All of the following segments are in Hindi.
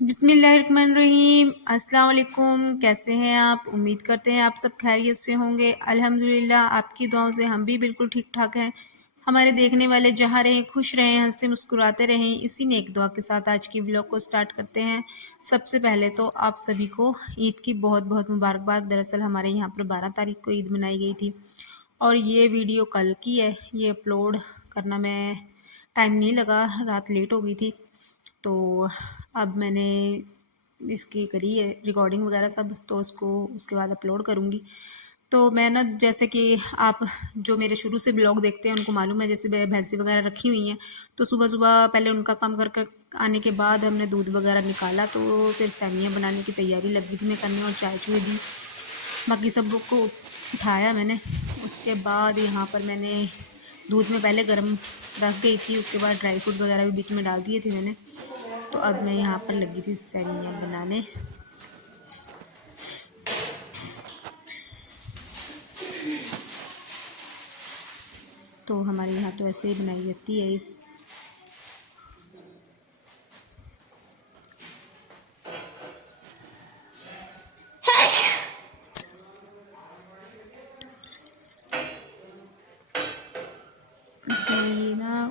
बिस्मिल्लाहिर्रहमानिर्रहीम। अस्सलाम वालेकुम। कैसे हैं आप? उम्मीद करते हैं आप सब खैरियत से होंगे। अल्हम्दुलिल्लाह आपकी दुआओं से हम भी बिल्कुल ठीक ठाक हैं। हमारे देखने वाले जहाँ रहें खुश रहें, हंसते मुस्कुराते रहें, इसी नेक दुआ के साथ आज की व्लॉग को स्टार्ट करते हैं। सबसे पहले तो आप सभी को ईद की बहुत बहुत मुबारकबाद। दरअसल हमारे यहाँ पर 12 तारीख को ईद मनाई गई थी और ये वीडियो कल की है। ये अपलोड करना में टाइम नहीं लगा, रात लेट हो गई थी, तो अब मैंने इसकी करी है रिकॉर्डिंग वगैरह सब, तो उसको उसके बाद अपलोड करूँगी। तो मैं ना, जैसे कि आप जो मेरे शुरू से ब्लॉग देखते हैं उनको मालूम है, जैसे भैंसी वगैरह रखी हुई हैं, तो सुबह सुबह पहले उनका काम कर कर आने के बाद हमने दूध वगैरह निकाला, तो फिर सैमियाँ बनाने की तैयारी लगी थी मैं करने और चाय चुई दी। बाकी सब लोग को उठाया मैंने। उसके बाद यहाँ पर मैंने दूध में पहले गर्म रख गई थी, उसके बाद ड्राई फ्रूट वगैरह भी बीच में डाल दिए थे मैंने। तो अब मैं यहाँ पर लगी थी सैमियाँ बनाने। तो हमारे यहाँ तो ऐसे ही बनाई जाती है। ये ना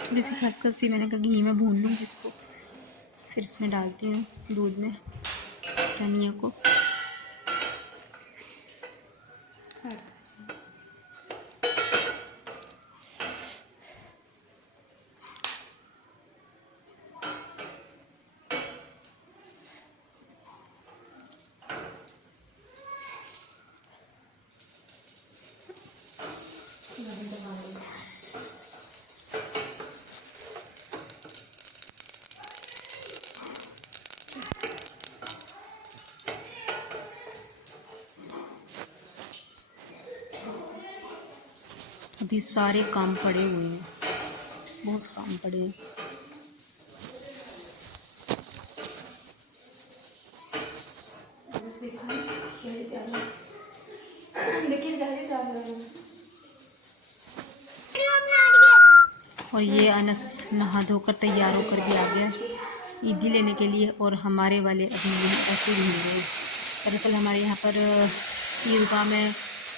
थोड़ी सी खसखस थी, मैंने कहा घी में भून लूँगी इसको, फिर इसमें डालती हूँ दूध में सैमियाँ को। अभी सारे काम पड़े हुए हैं, बहुत काम पड़े हैं। और ये अनस नहा धोकर तैयार होकर भी आ गया ईदी लेने के लिए, और हमारे वाले अभी ऐसे ही नहीं गए। दरअसल हमारे यहाँ पर ईदगाह में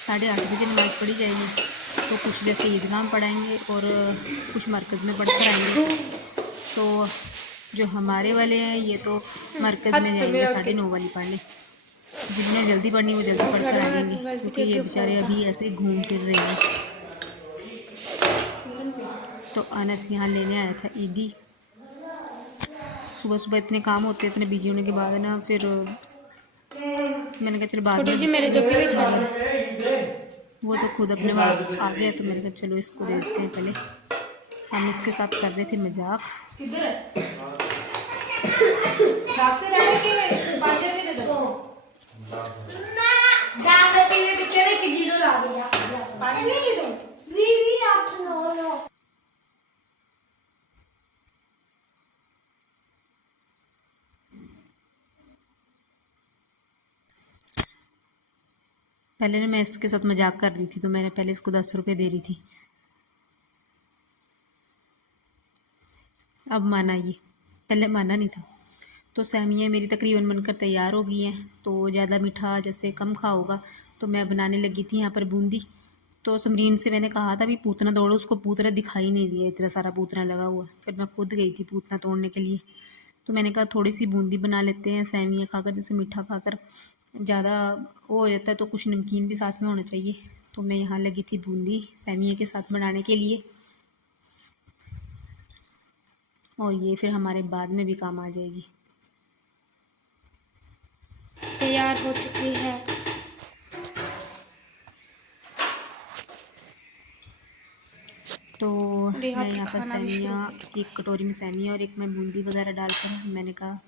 8:30 बजे नमाज़ पढ़ी जाएगी, तो कुछ जैसे ईदगाह में पढ़ाएँगे और कुछ मरकज़ में पढ़ कर आएँगे। तो जो हमारे वाले हैं ये तो मरकज़ में जाएंगे 9:30 वाली पढ़ने। जिन्हें जल्दी पढ़नी वो जल्दी पढ़ कर आ जाएंगे, क्योंकि ये बेचारे अभी ऐसे ही घूम फिर रहे हैं। तो अनस यहाँ लेने आया था ईदी। सुबह सुबह इतने काम होते हैं, इतने बिजी होने के बाद ना, फिर मैंने कहा चलो बाद में, मेरे जो वो तो खुद अपने वहाँ आ गया, तो मैंने कहा चलो इसको देखते हैं। पहले हम इसके साथ कर रहे थे मजाक। पहले ना मैं इसके साथ मजाक कर रही थी, तो मैंने पहले इसको 10 रुपये दे रही थी। अब माना, ये पहले माना नहीं था। तो सैमियाँ मेरी तकरीबन बनकर तैयार हो गई हैं। तो ज़्यादा मीठा जैसे कम खाओगा, तो मैं बनाने लगी थी यहाँ पर बूंदी। तो समरीन से मैंने कहा था भी पूतना तोड़ो, उसको पूतना दिखाई नहीं दिया, इतना सारा पूतना लगा हुआ। फिर मैं खुद गई थी पूतना तोड़ने के लिए। तो मैंने कहा थोड़ी सी बूंदी बना लेते हैं सैमियाँ खाकर, जैसे मीठा खाकर ज़्यादा वो हो जाता है, तो कुछ नमकीन भी साथ में होना चाहिए। तो मैं यहाँ लगी थी बूंदी सैमियाँ के साथ बनाने के लिए, और ये फिर हमारे बाद में भी काम आ जाएगी। तैयार हो चुकी है। तो मैं यहाँ पर सैमियाँ, एक कटोरी में सैमियाँ और एक में बूंदी वगैरह डालकर मैंने कहा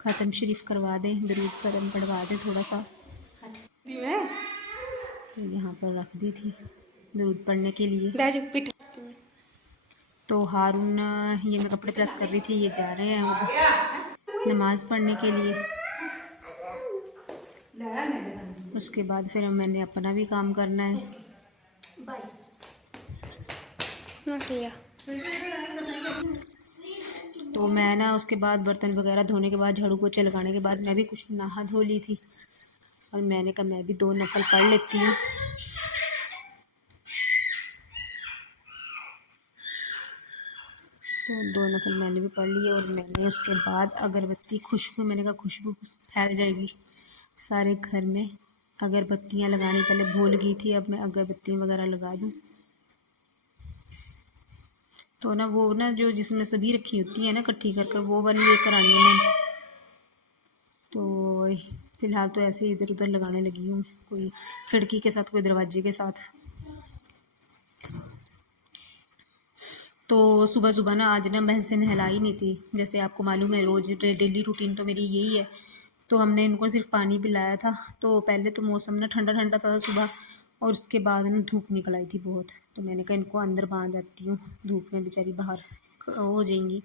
ख़त्म शरीफ करवा दें, दरूद करम पढ़वा दें थोड़ा सा। तो यहाँ पर रख दी थी दरूद पढ़ने के लिए। तो हारून, ये मैं कपड़े प्रेस कर रही थी, ये जा रहे हैं नमाज़ पढ़ने के लिए। उसके बाद फिर मैंने अपना भी काम करना है। तो मैं ना उसके बाद बर्तन वगैरह धोने के बाद झाड़ू पोछे लगाने के बाद मैं भी कुछ नहा धो ली थी और मैंने कहा मैं भी 2 नफल पढ़ लेती हूँ। तो 2 नफल मैंने भी पढ़ लिए और मैंने उसके बाद अगरबत्ती खुशबू, मैंने कहा खुशबू फैल जाएगी सारे घर में। अगरबत्तियाँ लगानी पहले भूल गई थी, अब मैं अगरबत्तियाँ वगैरह लगा दूँ। तो ना वो ना जो जिसमें सभी रखी होती है ना इकट्ठी कर कर, वो वाली लेकर आनी है मैंने। तो फ़िलहाल तो ऐसे ही इधर उधर लगाने लगी हूँ, कोई खिड़की के साथ कोई दरवाजे के साथ। तो सुबह सुबह ना आज ना भैंस से नहलाई नहीं थी, जैसे आपको मालूम है रोज़ डेली रूटीन तो मेरी यही है। तो हमने इनको सिर्फ पानी पिलाया था। तो पहले तो मौसम ना ठंडा ठंडा था सुबह और उसके बाद ना धूप निकल आई थी बहुत। तो मैंने कहा इनको अंदर बांध देती हूँ, धूप में बेचारी बाहर हो जाएंगी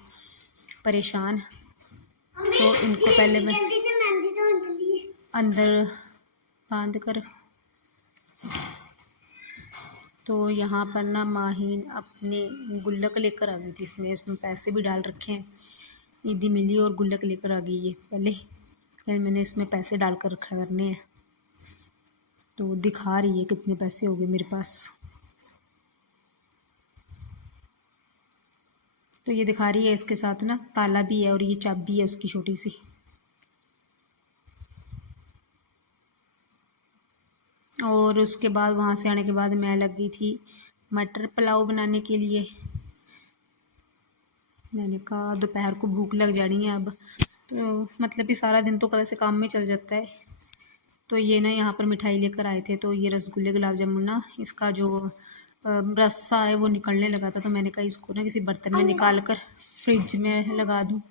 परेशान। तो इनको पहले मैं अंदर बांध कर, तो यहाँ पर ना माहीन अपने गुल्लक लेकर आ गई थी, इसने उसमें पैसे भी डाल रखे हैं, ईदी मिली और गुल्लक लेकर आ गई है। पहले मैंने इसमें पैसे डाल कर रखा करने हैं। तो दिखा रही है कितने पैसे हो गए मेरे पास। तो ये दिखा रही है, इसके साथ ना ताला भी है और ये चाबी है उसकी छोटी सी। और उसके बाद वहाँ से आने के बाद मैं लग गई थी मटर पुलाव बनाने के लिए। मैंने कहा दोपहर को भूख लग जानी है अब, तो मतलब कि सारा दिन तो वैसे काम में चल जाता है। तो ये ना यहाँ पर मिठाई लेकर आए थे, तो ये रसगुल्ले गुलाब जामुन ना इसका जो रस्सा है वो निकलने लगा था। तो मैंने कहा इसको ना किसी बर्तन में निकाल कर फ्रिज में लगा दूँ।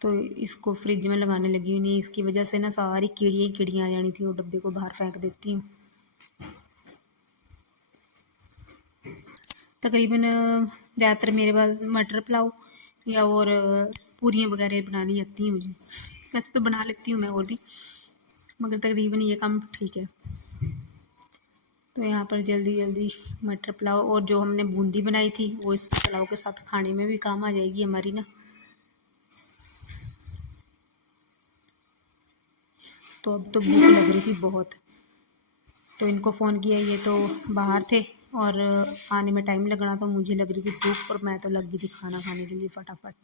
तो इसको फ्रिज में लगाने लगी हूँ, नहीं इसकी वजह से ना सारी कीड़ियाँ आ जानी थी, वो डब्बे को बाहर फेंक देती हूँ। तकरीबन ज़्यादातर मेरे पास मटर पुलाव या और पूरियाँ वगैरह बनानी आती हैं मुझे। वैसे तो बना लेती हूँ मैं और भी, मगर तकरीबन ये काम ठीक है। तो यहाँ पर जल्दी जल्दी मटर पुलाव और जो हमने बूंदी बनाई थी वो इस पुलाव के साथ खाने में भी काम आ जाएगी हमारी ना। तो अब तो भूख लग रही थी बहुत, तो इनको फ़ोन किया, ये तो बाहर थे और आने में टाइम लगना था। मुझे लग रही थी भूख और मैं तो लग गई थी खाना खाने के लिए फटाफट।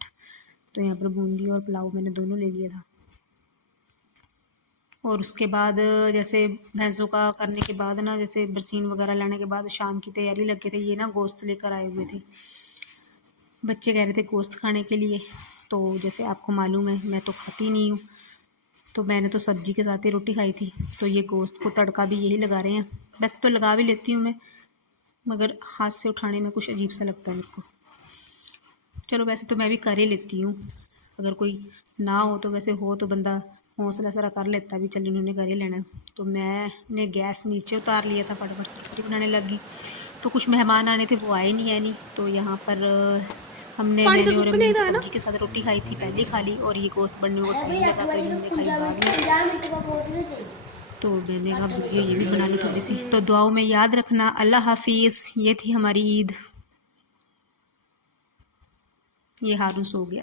तो यहाँ पर बूंदी और पुलाव मैंने दोनों ले लिया था। और उसके बाद जैसे भैंसों का करने के बाद ना, जैसे बरसीन वगैरह लाने के बाद शाम की तैयारी लग गए थे। ये ना गोश्त लेकर आए हुए थे, बच्चे कह रहे थे गोश्त खाने के लिए। तो जैसे आपको मालूम है मैं तो खाती नहीं हूँ, तो मैंने तो सब्जी के साथ ही रोटी खाई थी। तो ये गोश्त को तड़का भी यही लगा रहे हैं। वैसे तो लगा भी लेती हूँ मैं, मगर हाथ से उठाने में कुछ अजीब सा लगता है मेरे को। चलो वैसे तो मैं भी कर ही लेती हूँ, अगर कोई ना हो तो, वैसे हो तो बंदा हौसला सारा कर लेता भी, चल इन्होंने कर ही लेना। तो मैंने गैस नीचे उतार लिया था, फटाफट सब्ज़ी बनाने लगी। तो कुछ मेहमान आने थे, वो आए नहीं है नहीं। तो यहाँ पर मैंने और अम्मी सब्जी के साथ रोटी खाई थी, पहले खा ली, और ये गोश्त बनने को टाइम लगा तो इन्होंने खाई बाद में। तो मैंने कहा वीडियो ये भी बना ली थोड़ी सी। तो दुआओं में याद रखना। अल्लाह हाफिज़। ये थी हमारी ईद। ये हारून सो गया।